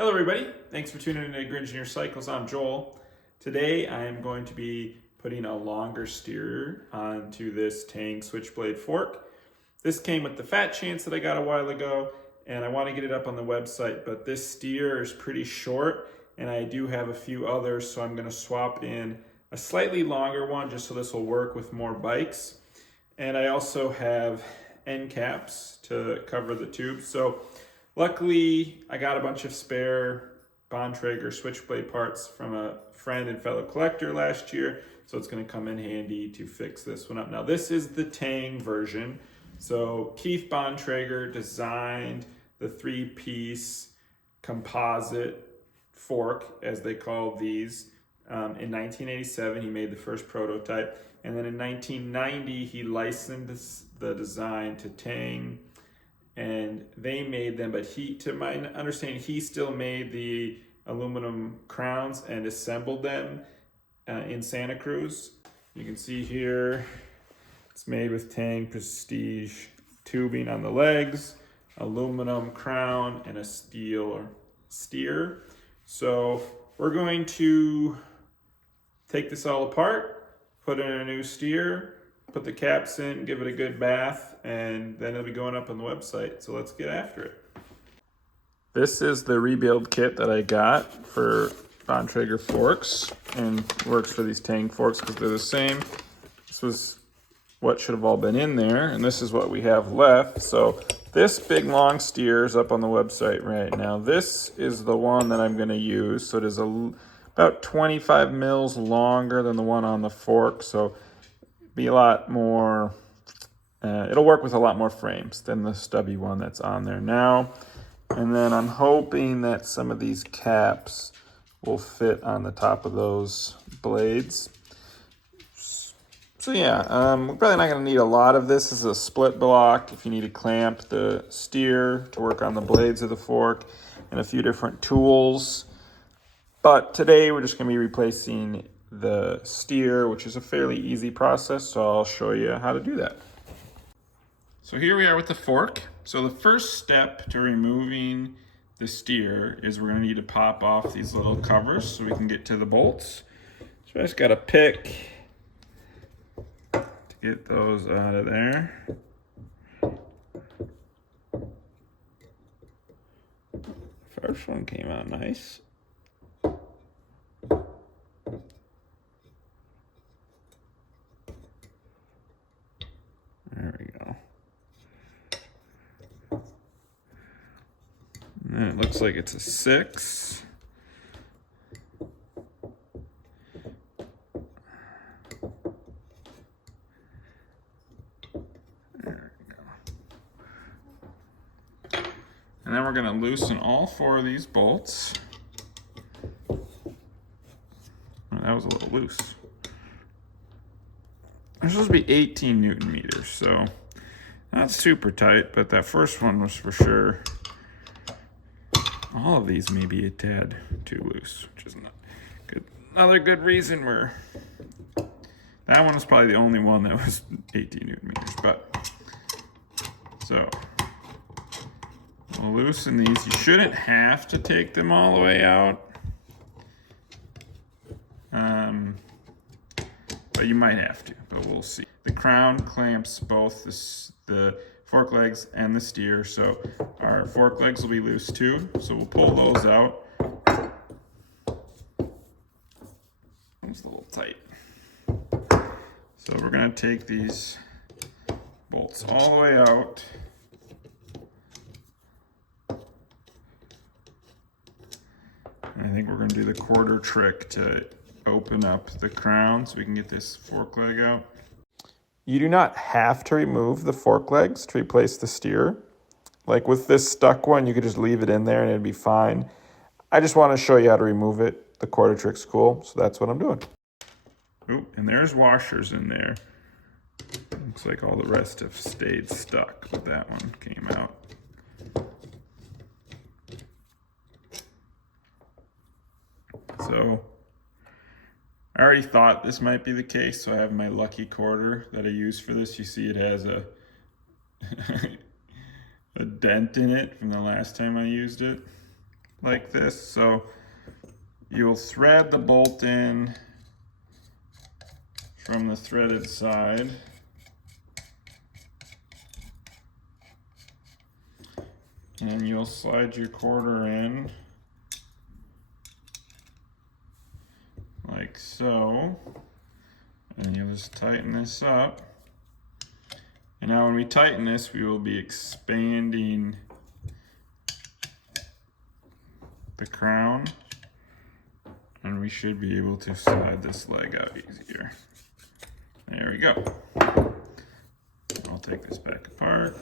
Hello everybody, thanks for tuning in to Grid Engineer Cycles. I'm Joel. Today I am going to be putting a longer steer onto this Tange Switchblade fork. This came with the fat chance that I got a while ago, and I want to get it up on the website, but this steer is pretty short and I do have a few others, so I'm going to swap in a slightly longer one just so this will work with more bikes. And I also have end caps to cover the tubes. So luckily, I got a bunch of spare Bontrager Switchblade parts from a friend and fellow collector last year, so it's going to come in handy to fix this one up. Now, this is the Tange version. So Keith Bontrager designed the three-piece composite fork, as they call these, in 1987. He made the first prototype, and then in 1990, he licensed the design to Tange, and they made them, but to my understanding, he still made the aluminum crowns and assembled them in Santa Cruz. You can see here, it's made with Tange Prestige tubing on the legs, aluminum crown, and a steel steer. So we're going to take this all apart, put in a new steer, put the caps in, give it a good bath, and then it'll be going up on the website. So let's get after it. This is the rebuild kit that I got for Bontrager forks, and works for these Tange forks because they're the same. This was what should have all been in there, and this is what we have left. So this big long steer is up on the website right now. This is the one that I'm going to use. So it is about 25 mils longer than the one on the fork. So be a lot more, it'll work with a lot more frames than the stubby one that's on there now. And then I'm hoping that some of these caps will fit on the top of those blades. So yeah, we're probably not going to need a lot of this. This is a split block if you need to clamp the steer to work on the blades of the fork, and a few different tools. But today we're just going to be replacing the steer, which is a fairly easy process, so I'll show you how to do that. So here we are with the fork. So the first step to removing the steer is we're going to need to pop off these little covers so we can get to the bolts. So I just got to pick to get those out of there. First one came out nice. There we go. And then it looks like it's a 6. There we go. And then we're going to loosen all 4 of these bolts. Oh, that was a little loose. They're supposed to be 18 Newton meters, so not super tight, but that first one was for sure. All of these may be a tad too loose, which is not good. Another good reason that one was probably the only one that was 18 Newton meters, but so we'll loosen these. You shouldn't have to take them all the way out. But you might have to, but we'll see. The crown clamps both the fork legs and the steer, so our fork legs will be loose too. So we'll pull those out. It's a little tight. So we're gonna take these bolts all the way out. And I think we're gonna do the quarter trick to open up the crown so we can get this fork leg out. You do not have to remove the fork legs to replace the steer. Like with this stuck one, you could just leave it in there and it'd be fine. I just want to show you how to remove it. The quarter trick's cool, so that's what I'm doing. Oh, and there's washers in there. Looks like all the rest have stayed stuck, but that one came out. So I already thought this might be the case, so I have my lucky quarter that I use for this. You see it has a a dent in it from the last time I used it. like this. So you'll thread the bolt in from the threaded side. And you'll slide your quarter in like so. And you'll just tighten this up. And now when we tighten this, we will be expanding the crown. And we should be able to slide this leg out easier. There we go. I'll take this back apart.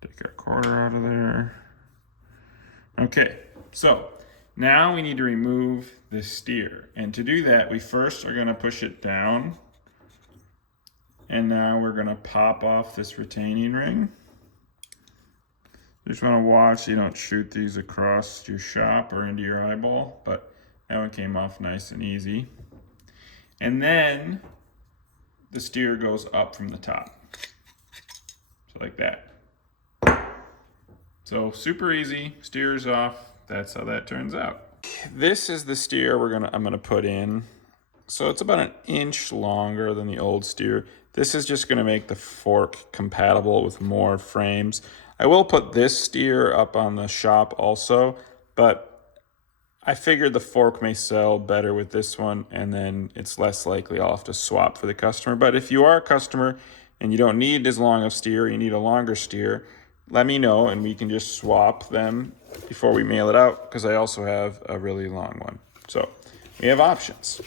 Take our quarter out of there. Okay, so now we need to remove the steer. And to do that, we first are gonna push it down. And now we're gonna pop off this retaining ring. You just wanna watch so you don't shoot these across your shop or into your eyeball, but that one came off nice and easy. And then the steer goes up from the top. So like that. So super easy, steer's off. That's how that turns out. This is the steer I'm gonna put in. So it's about 1 inch longer than the old steer. This is just gonna make the fork compatible with more frames. I will put this steer up on the shop also, but I figured the fork may sell better with this one, and then it's less likely I'll have to swap for the customer. But if you are a customer and you don't need as long of steer, you need a longer steer, let me know and we can just swap them before we mail it out, because I also have a really long one. So we have options.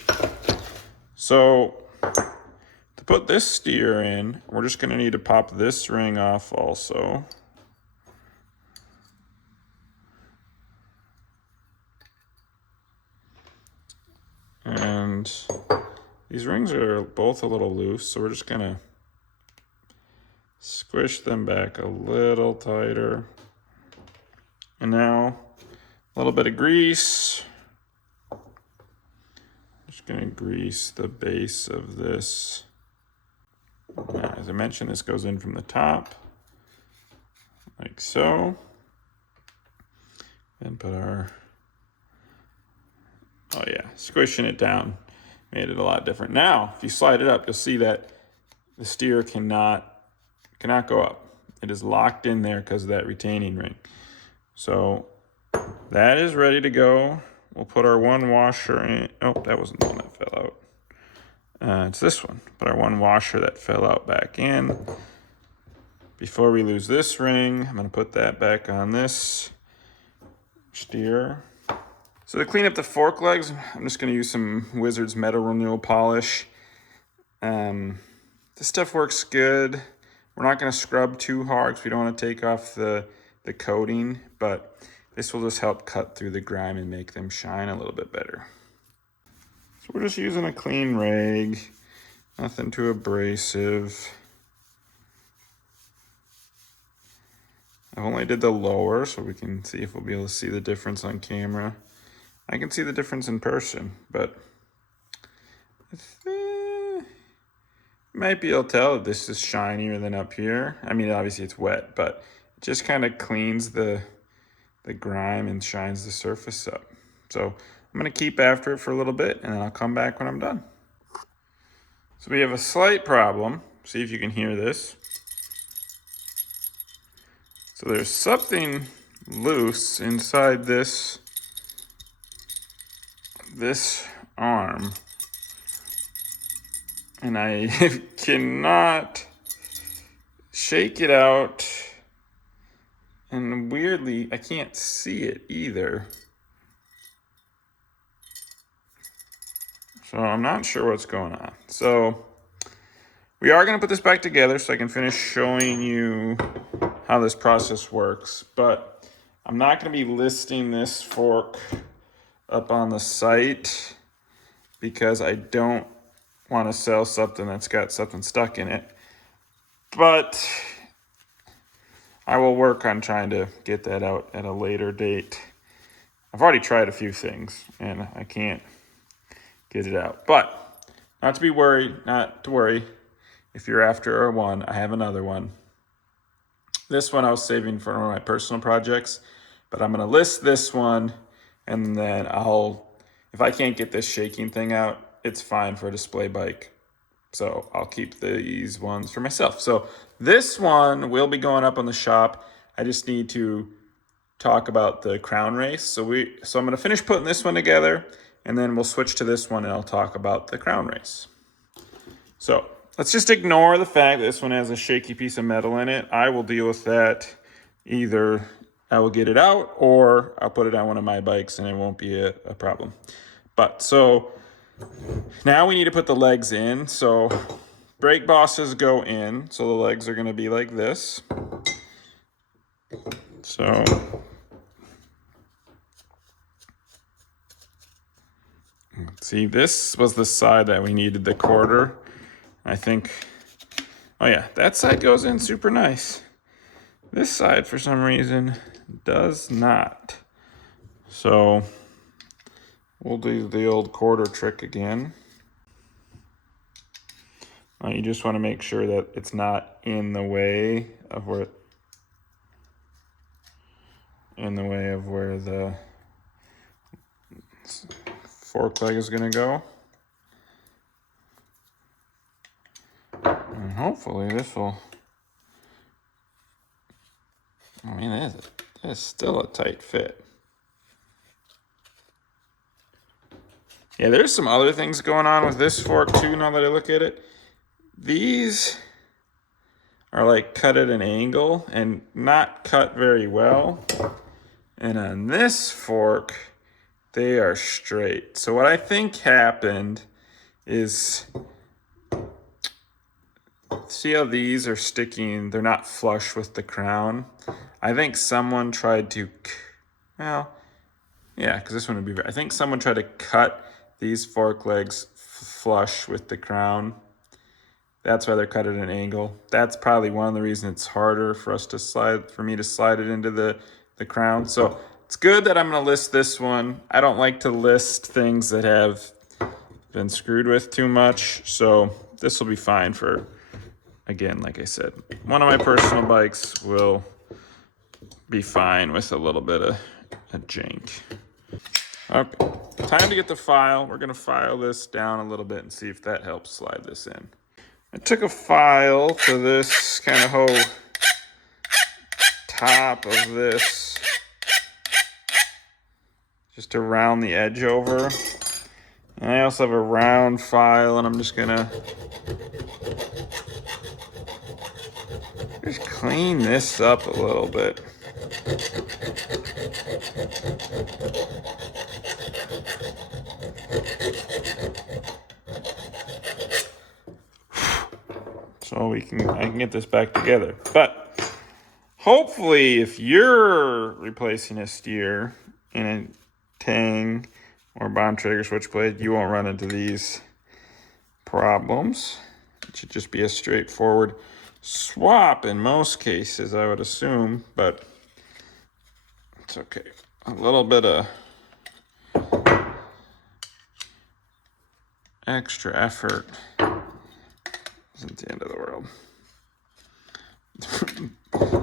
So to put this steer in, we're just gonna need to pop this ring off also. And these rings are both a little loose, so we're just gonna squish them back a little tighter. And now a little bit of grease. Just gonna grease the base of this. Now, as I mentioned, this goes in from the top, like so. And put our, oh yeah, squishing it down made it a lot different. Now, if you slide it up, you'll see that the steer cannot go up. It is locked in there because of that retaining ring. So that is ready to go. We'll put our one washer in. Oh, that wasn't the one that fell out. It's this one. Put our one washer that fell out back in. Before we lose this ring, I'm gonna put that back on this steer. So to clean up the fork legs, I'm just gonna use some Wizards metal renewal polish. This stuff works good. We're not gonna scrub too hard because we don't wanna take off the coating, but this will just help cut through the grime and make them shine a little bit better. So we're just using a clean rag, nothing too abrasive. I only did the lower so we can see if we'll be able to see the difference on camera. I can see the difference in person, but you might be able to tell that this is shinier than up here. I mean, obviously it's wet, but it just kind of cleans the grime and shines the surface up. So I'm gonna keep after it for a little bit and then I'll come back when I'm done. So we have a slight problem. See if you can hear this. So there's something loose inside this arm. And I cannot shake it out. And weirdly, I can't see it either. So I'm not sure what's going on. So we are gonna put this back together so I can finish showing you how this process works. But I'm not gonna be listing this fork up on the site because I don't wanna sell something that's got something stuck in it. But I will work on trying to get that out at a later date. I've already tried a few things and I can't get it out. But not to worry. If you're after one, I have another one. This one I was saving for one of my personal projects, but I'm gonna list this one, and then if I can't get this shaking thing out, it's fine for a display bike. So I'll keep these ones for myself. So this one will be going up on the shop. I just need to talk about the crown race. So I'm gonna finish putting this one together, and then we'll switch to this one and I'll talk about the crown race. So let's just ignore the fact that this one has a shaky piece of metal in it. I will deal with that. Either I will get it out or I'll put it on one of my bikes and it won't be a problem. But so now we need to put the legs in. So brake bosses go in. So the legs are gonna be like this. So see, this was the side that we needed the quarter. I think, oh yeah, that side goes in super nice. This side, for some reason, does not. So we'll do the old quarter trick again. You just want to make sure that it's not in the way of where the fork leg is going to go. And hopefully this will, I mean, it is still a tight fit. Yeah, there's some other things going on with this fork too, now that I look at it. These are like cut at an angle and not cut very well. And on this fork, they are straight. So what I think happened is, see how these are sticking, they're not flush with the crown. I think someone tried to, well, yeah, because this one would be, I think someone tried to cut these fork legs flush with the crown. That's why they're cut at an angle. That's probably one of the reasons it's harder for me to slide it into the crown. So it's good that I'm gonna list this one. I don't like to list things that have been screwed with too much. So this will be fine for, again, like I said, one of my personal bikes will be fine with a little bit of a jank. Okay, time to get the file. We're gonna file this down a little bit and see if that helps slide this in. I took a file to this kind of whole top of this, just to round the edge over. And I also have a round file, and I'm just gonna just clean this up a little bit. So I can get this back together. But hopefully if you're replacing a steer in a Tange or Bontrager Switchblade, you won't run into these problems. It should just be a straightforward swap in most cases, I would assume, but it's okay. A little bit of extra effort isn't the end of the world.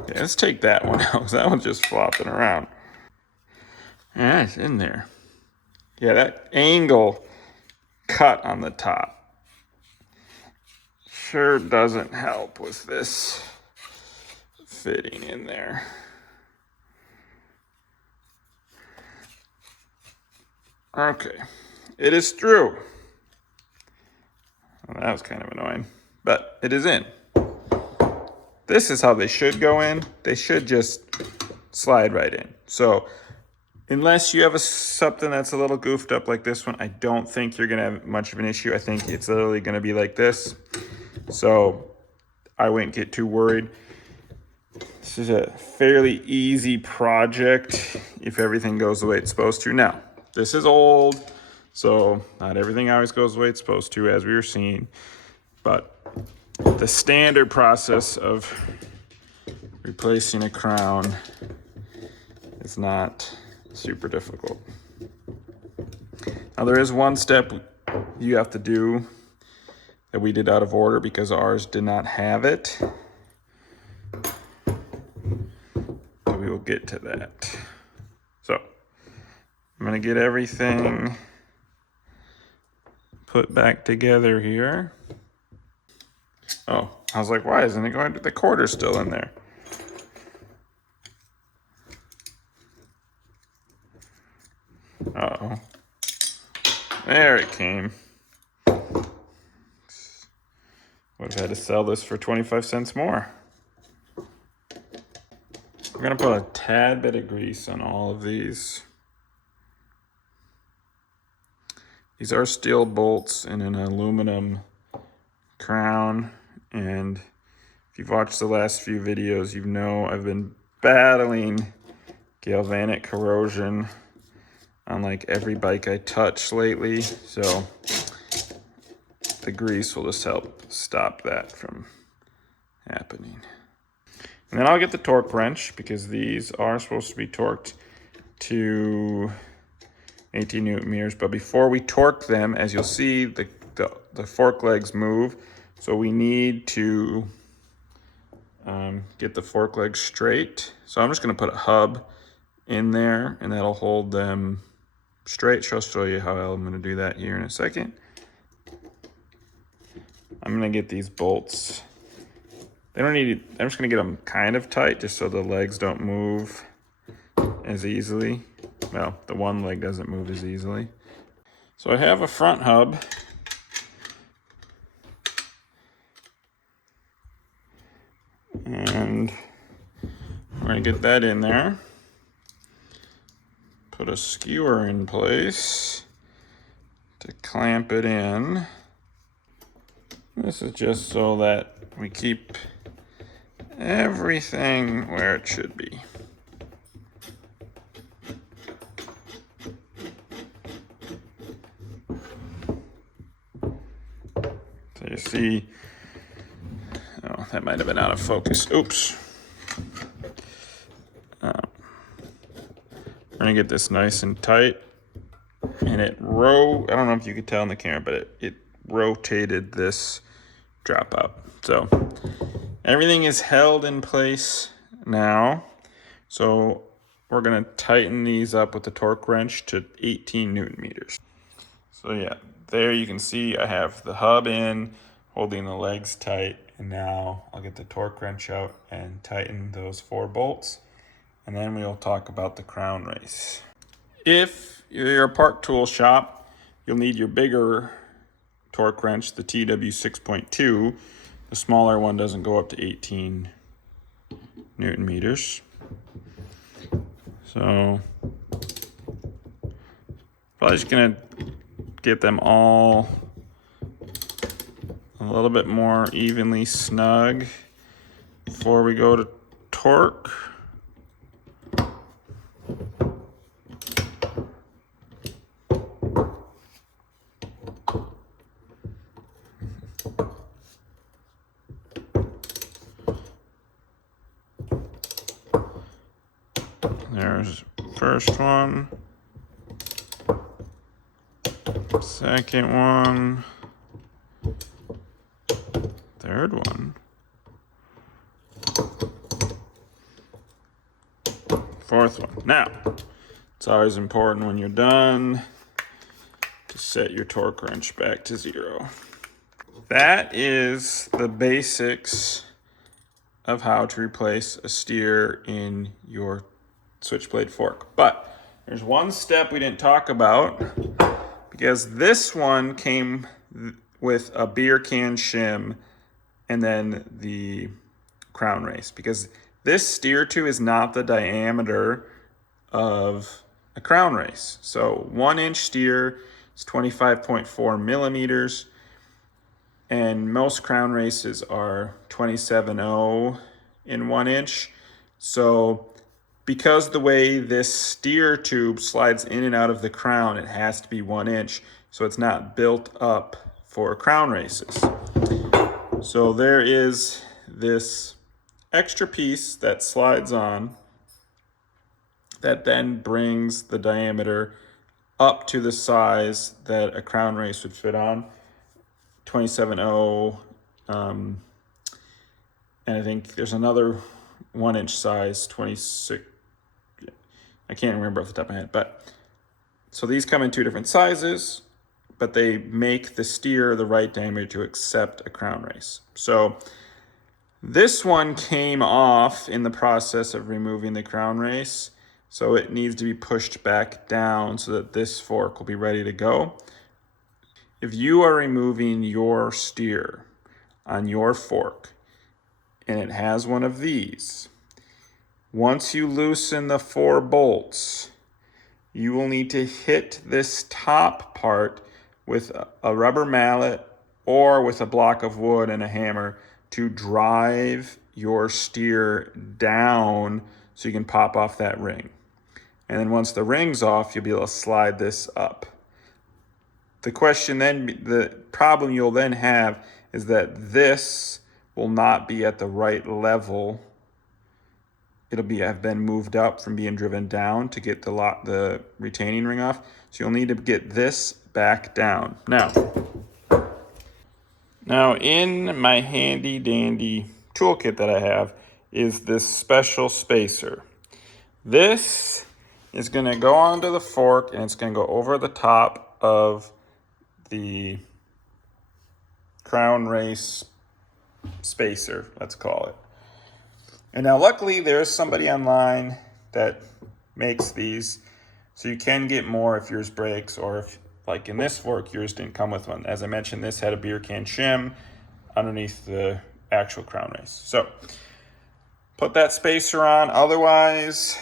Yeah, let's take that one out, because that one's just flopping around. Yeah, it's in there. Yeah, that angle cut on the top sure doesn't help with this fitting in there. Okay, it is through. Well, that was kind of annoying, but it is in. This is how they should go in. They should just slide right in. So unless you have something that's a little goofed up like this one, I don't think you're gonna have much of an issue. I think it's literally gonna be like this. So I wouldn't get too worried. This is a fairly easy project if everything goes the way it's supposed to. Now, this is old, so not everything always goes the way it's supposed to, as we were seeing. But the standard process of replacing a crown is not super difficult. Now there is one step you have to do that we did out of order because ours did not have it. But we will get to that. So I'm gonna get everything put back together here. Oh, I was like, why isn't it going to the quarter still in there? Uh-oh. There it came. Would have had to sell this for 25 cents more. We're gonna put a tad bit of grease on all of these. These are steel bolts in an aluminum crown, and if you've watched the last few videos, you know I've been battling galvanic corrosion on like every bike I touch lately, so the grease will just help stop that from happening. And then I'll get the torque wrench because these are supposed to be torqued to 18 Newton meters. But before we torque them, as you'll see, the fork legs move. So we need to get the fork legs straight. So I'm just gonna put a hub in there and that'll hold them straight. I'll show you how I'm gonna do that here in a second. I'm gonna get these bolts. They don't need, I'm just gonna get them kind of tight just so the legs don't move as easily. Well, the one leg doesn't move as easily. So I have a front hub. And we're gonna get that in there. Put a skewer in place to clamp it in. This is just so that we keep everything where it should be. So you see, oh, that might have been out of focus. Oops. We're gonna get this nice and tight. And I don't know if you could tell in the camera, but it rotated this drop out. So everything is held in place now. So we're gonna tighten these up with the torque wrench to 18 Newton meters. So yeah, there you can see I have the hub in, holding the legs tight, and now I'll get the torque wrench out and tighten those 4 bolts. And then we'll talk about the crown race. If you're a park tool shop, you'll need your bigger torque wrench, the TW 6.2. The smaller one doesn't go up to 18 Newton meters. So probably just gonna get them all a little bit more evenly snug before we go to torque. There's first one, second one, third one, fourth one. Now, it's always important when you're done to set your torque wrench back to 0. That is the basics of how to replace a steer in your Switchblade fork. But there's one step we didn't talk about, because this one came with a beer can shim and then the crown race, because this steer tube is not the diameter of a crown race. So 1-inch steer is 25.4 millimeters, and most crown races are 27.0 in 1 inch. So because the way this steer tube slides in and out of the crown, it has to be 1 inch, so it's not built up for crown races. So there is this extra piece that slides on that then brings the diameter up to the size that a crown race would fit on, 27.0, and I think there's another 1-inch size, 26. I can't remember off the top of my head, but so these come in 2 different sizes, but they make the steer the right diameter to accept a crown race. So this one came off in the process of removing the crown race, so it needs to be pushed back down so that this fork will be ready to go. If you are removing your steer on your fork and it has one of these, once you loosen the 4 bolts, you will need to hit this top part with a rubber mallet or with a block of wood and a hammer to drive your steer down so you can pop off that ring. And then once the ring's off, you'll be able to slide this up. The problem you'll then have is that this will not be at the right level. It'll have been moved up from being driven down to get the retaining ring off. So you'll need to get this back down. Now in my handy dandy toolkit that I have is this special spacer. This is gonna go onto the fork and it's gonna go over the top of the crown race spacer, let's call it. And now luckily there's somebody online that makes these, so you can get more if yours breaks, or if, like in this fork, yours didn't come with one. As I mentioned, this had a beer can shim underneath the actual crown race. So put that spacer on. Otherwise,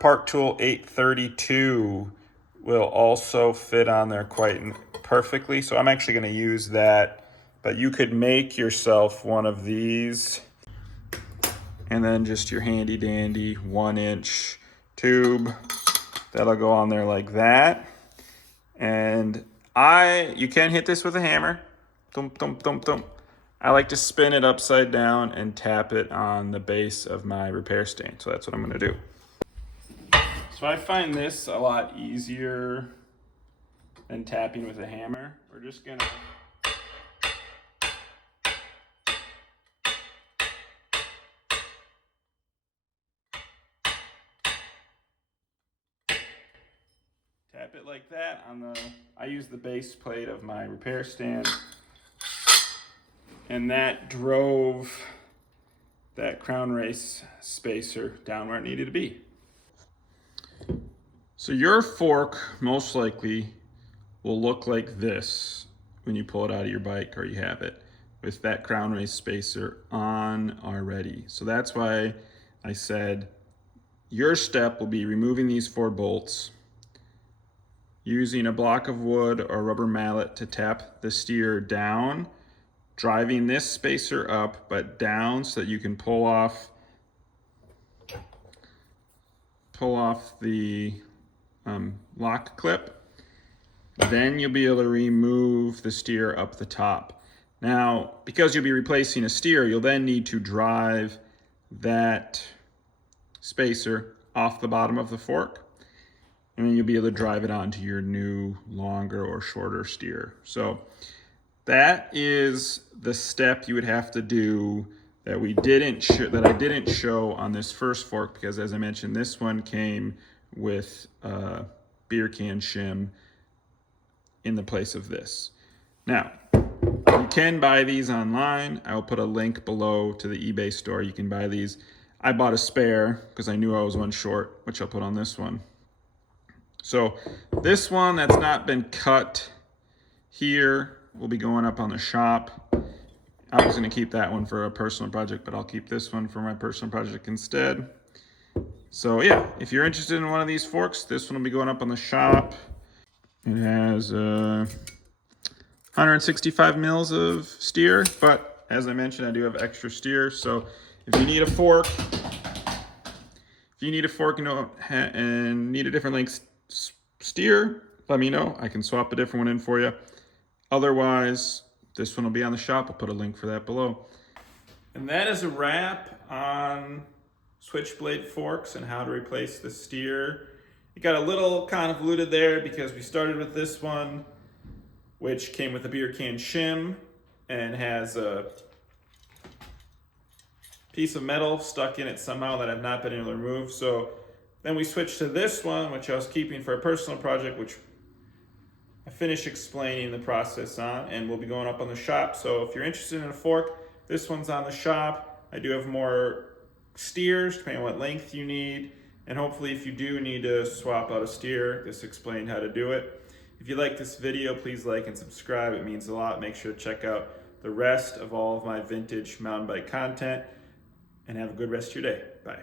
part tool 832 will also fit on there quite perfectly. So I'm actually going to use that. But you could make yourself one of these and then just your handy dandy 1-inch tube that'll go on there like that. And you can hit this with a hammer. Thump, thump, thump, thump. I like to spin it upside down and tap it on the base of my repair stand. So that's what I'm gonna do. So I find this a lot easier than tapping with a hammer. We're just gonna tap it like that I use the base plate of my repair stand, and that drove that crown race spacer down where it needed to be. So your fork most likely will look like this when you pull it out of your bike or you have it, with that crown race spacer on already. So that's why I said your step will be removing these 4 bolts, using a block of wood or rubber mallet to tap the steer down, driving this spacer up but down so that you can pull off the lock clip. Then you'll be able to remove the steer up the top. Now, because you'll be replacing a steer, you'll then need to drive that spacer off the bottom of the fork, and then you'll be able to drive it onto your new longer or shorter steer. So that is the step you would have to do that I didn't show on this first fork, because as I mentioned, this one came with a beer can shim in the place of this. Now, you can buy these online. I will put a link below to the eBay store. You can buy these. I bought a spare because I knew I was one short, which I'll put on this one. So this one that's not been cut here will be going up on the shop. I was gonna keep that one for a personal project, but I'll keep this one for my personal project instead. So yeah, if you're interested in one of these forks, this one will be going up on the shop. It has 165 mils of steer, but as I mentioned, I do have extra steer. So if you need a fork, and need a different length steer, let me know. I can swap a different one in for you. Otherwise, this one will be on the shop. I'll put a link for that below. And that is a wrap on switchblade forks and how to replace the steer. It got a little convoluted there because we started with this one, which came with a beer can shim and has a piece of metal stuck in it somehow that I've not been able to remove. So then we switched to this one, which I was keeping for a personal project, which I finished explaining the process on, and will be going up on the shop. So if you're interested in a fork, this one's on the shop. I do have more steers, depending on what length you need. And hopefully if you do need to swap out a steer, this explained how to do it. If you like this video, please like and subscribe. It means a lot. Make sure to check out the rest of all of my vintage mountain bike content, and have a good rest of your day. Bye.